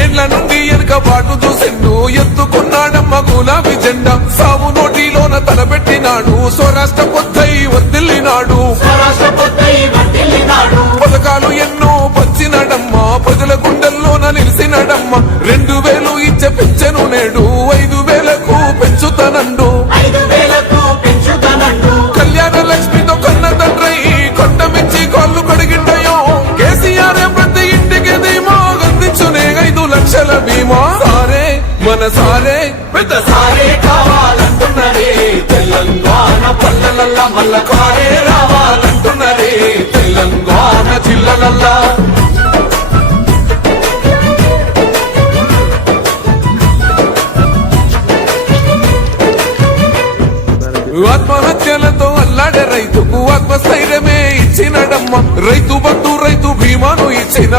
ఏండ్ల నుండి వెనుక బాటు చూసెన్ను ఎత్తుకున్నాడమ్మ గులాబీ జెండా సాగు నోటిలోన తలపెట్టినాడు స్వరాష్ట్ర పొద్దై వర్దిల్లినాడు పథకాలు ఎన్నో పంచినాడమ్మ ప్రజల గుండెల్లోన నిలిసినాడమ్మ 2000 ఇచ్చే పెంచెను నేడు 5000కు పెంచుతానండు కళ్యాణ లక్ష్మితో కన్న తండ్రై కొండమిచ్చి కాళ్ళు కడిగిండయో కేసీఆర్ ప్రతి ఇంటికి ధీమా అందించునే 5 లక్షల బీమా సారే మన సారే పెద్ద సారే కావాలంటున్నరే తెలంగాణ పల్లెలల్లా మల్ల కారే రావాలంటున్నరే తెలంగాణ జిల్లలల్లా ఆత్మహత్యలతో అల్లాడే రైతుకు ఆత్మస్థైర్యమే ఇచ్చినడమ్మ రైతు బంధు రైతు బీమాను ఇచ్చిన